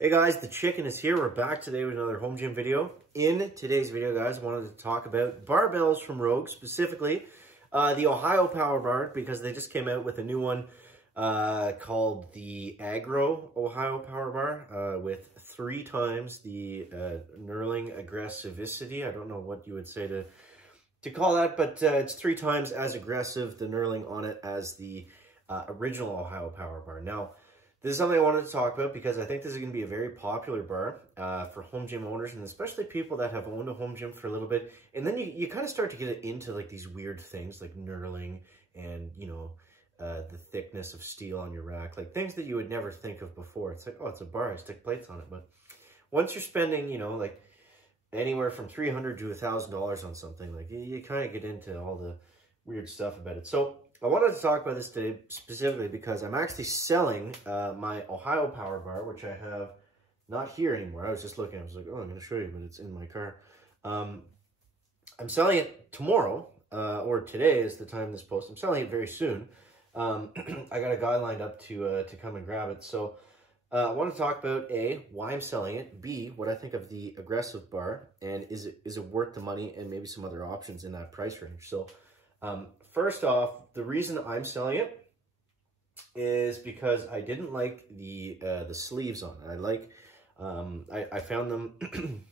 Hey guys, the chicken is here. We're back today with another home gym video. In today's video, guys, I wanted to talk about barbells from Rogue, specifically the Ohio Power Bar, because they just came out with a new one called the AGGRO Ohio Power Bar with 3 times the knurling aggressivity. I don't know what you would say to call that, but it's 3 times as aggressive, the knurling on it, as the original Ohio Power Bar. Now, this is something I wanted to talk about because I think this is going to be a very popular bar for home gym owners, and especially people that have owned a home gym for a little bit. And then you kind of start to get into like these weird things like knurling and, you know, the thickness of steel on your rack, like things that you would never think of before. It's like, oh, it's a bar, I stick plates on it. But once you're spending, you know, like anywhere from $300 to $1,000 on something, like you kind of get into all the weird stuff about it. So I wanted to talk about this today specifically because I'm actually selling my Ohio Power Bar, which I have not here anymore. I was just looking, I was like, oh, I'm going to show you, but it's in my car. I'm selling it tomorrow, or today is the time this post. I'm selling it very soon. I got a guy lined up to come and grab it. So I want to talk about A, why I'm selling it, B, what I think of the aggressive bar, and is it worth the money, and maybe some other options in that price range. So first off, the reason I'm selling it is because I didn't like the sleeves on it. I found them,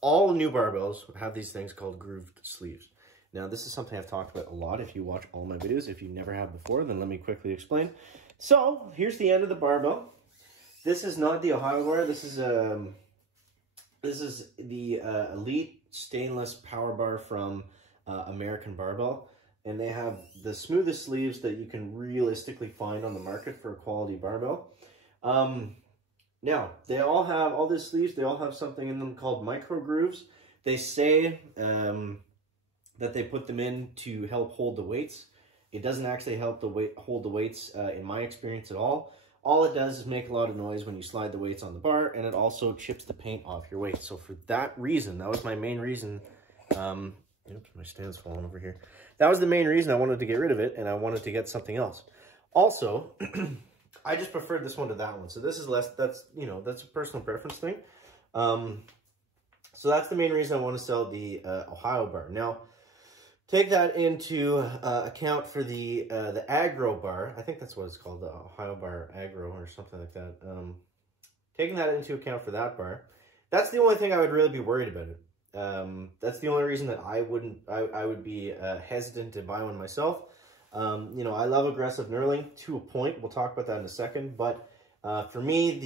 all new barbells have these things called grooved sleeves. Now, this is something I've talked about a lot. If you watch all my videos, if you never have before, then let me quickly explain. So here's the end of the barbell. This is not the Ohio bar. This is the Elite Stainless Power Bar from American Barbell, and they have the smoothest sleeves that you can realistically find on the market for a quality barbell. Now, they all have, all these sleeves, they all have something in them called micro grooves. They say that they put them in to help hold the weights. It doesn't actually help hold the weights in my experience at all. All it does is make a lot of noise when you slide the weights on the bar, and it also chips the paint off your weight. So for that reason, that was my main reason. Oops, my stand's falling over here. That was the main reason I wanted to get rid of it, and I wanted to get something else. Also, I just preferred this one to that one. So this is less, that's, you know, that's a personal preference thing. So that's the main reason I want to sell the Ohio bar. Now, take that into account for the AGGRO bar. I think that's what it's called, the Ohio bar AGGRO or something like that. Taking that into account for that bar, that's the only thing I would really be worried about it. That's the only reason that I would be hesitant to buy one myself. You know, I love aggressive knurling to a point. We'll talk about that in a second. But for me,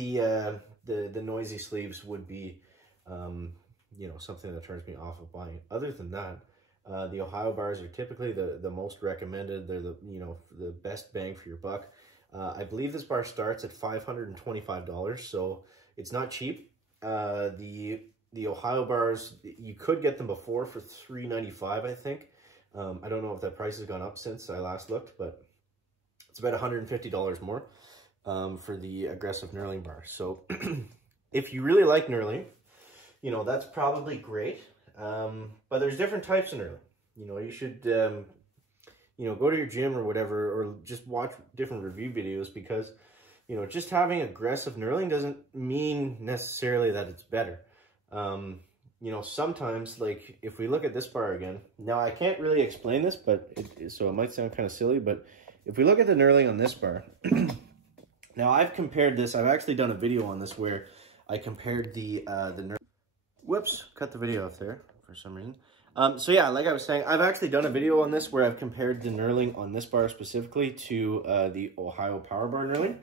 the noisy sleeves would be, you know, something that turns me off of buying it. Other than that, the Ohio bars are typically the most recommended. They're the best bang for your buck. I believe this bar starts at $525, so it's not cheap. The Ohio bars, you could get them before for $395, I think. I don't know if that price has gone up since I last looked, but it's about $150 more for the aggressive knurling bar. So if you really like knurling, you know, that's probably great. But there's different types of knurling. You know, you should, you know, go to your gym or whatever, or just watch different review videos, because, you know, just having aggressive knurling doesn't mean necessarily that it's better. You know, sometimes, like, if we look at this bar again, now I can't really explain this, but so it might sound kind of silly, but if we look at the knurling on this bar, now I've compared this, I've actually done a video on this where I compared the knurling. Whoops, cut the video off there for some reason. So yeah, like I was saying, I've actually done a video on this where I've compared the knurling on this bar specifically to the Ohio Power Bar knurling.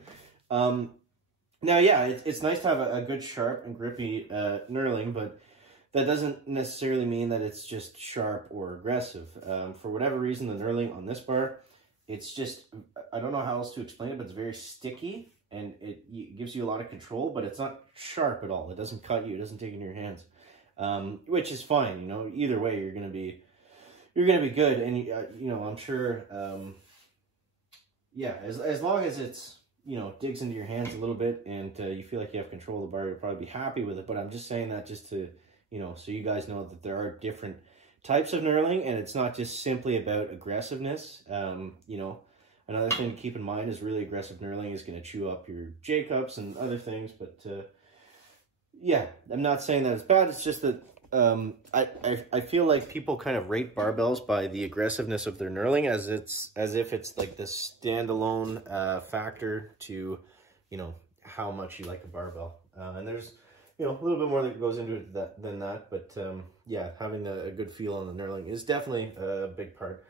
Now, yeah, it's nice to have a good, sharp and grippy knurling, but that doesn't necessarily mean that it's just sharp or aggressive. For whatever reason, the knurling on this bar, it's just, I don't know how else to explain it, but it's very sticky, and it gives you a lot of control, but it's not sharp at all. It doesn't cut you, it doesn't take it in your hands, which is fine. You know, either way, you're gonna be good, and you know, I'm sure, yeah, as long as it's, you know, digs into your hands a little bit, and you feel like you have control of the bar, you'll probably be happy with it. But I'm just saying that just to, you know, so you guys know that there are different types of knurling, and it's not just simply about aggressiveness. You know, another thing to keep in mind is really aggressive knurling is going to chew up your J-cups and other things, but yeah, I'm not saying that it's bad. It's just that I feel like people kind of rate barbells by the aggressiveness of their knurling as if it's like this standalone factor to, you know, how much you like a barbell. And there's, you know, a little bit more that goes into it than that. But yeah, having a good feel on the knurling is definitely a big part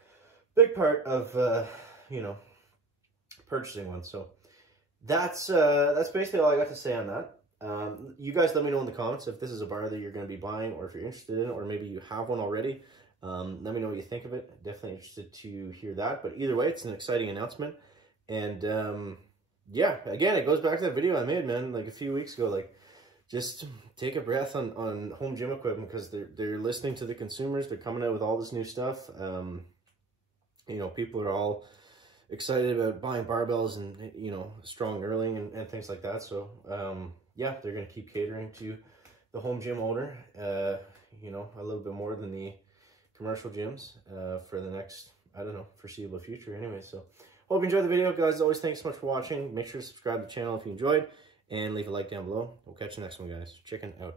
of you know, purchasing one. So that's basically all I got to say on that. You guys let me know in the comments if this is a bar that you're going to be buying, or if you're interested in it, or maybe you have one already. Let me know what you think of it. Definitely interested to hear that. But either way, it's an exciting announcement. And yeah, again, it goes back to that video I made, man, like a few weeks ago. Like, just take a breath on home gym equipment, because they're listening to the consumers. They're coming out with all this new stuff. You know, people are all excited about buying barbells and, you know, strong knurling and things like that. So yeah, they're going to keep catering to the home gym owner, you know, a little bit more than the commercial gyms for the next, I don't know, foreseeable future anyway. So hope you enjoyed the video, guys. As always, thanks so much for watching. Make sure to subscribe to the channel if you enjoyed, and leave a like down below. We'll catch you next one, guys. Chicken out.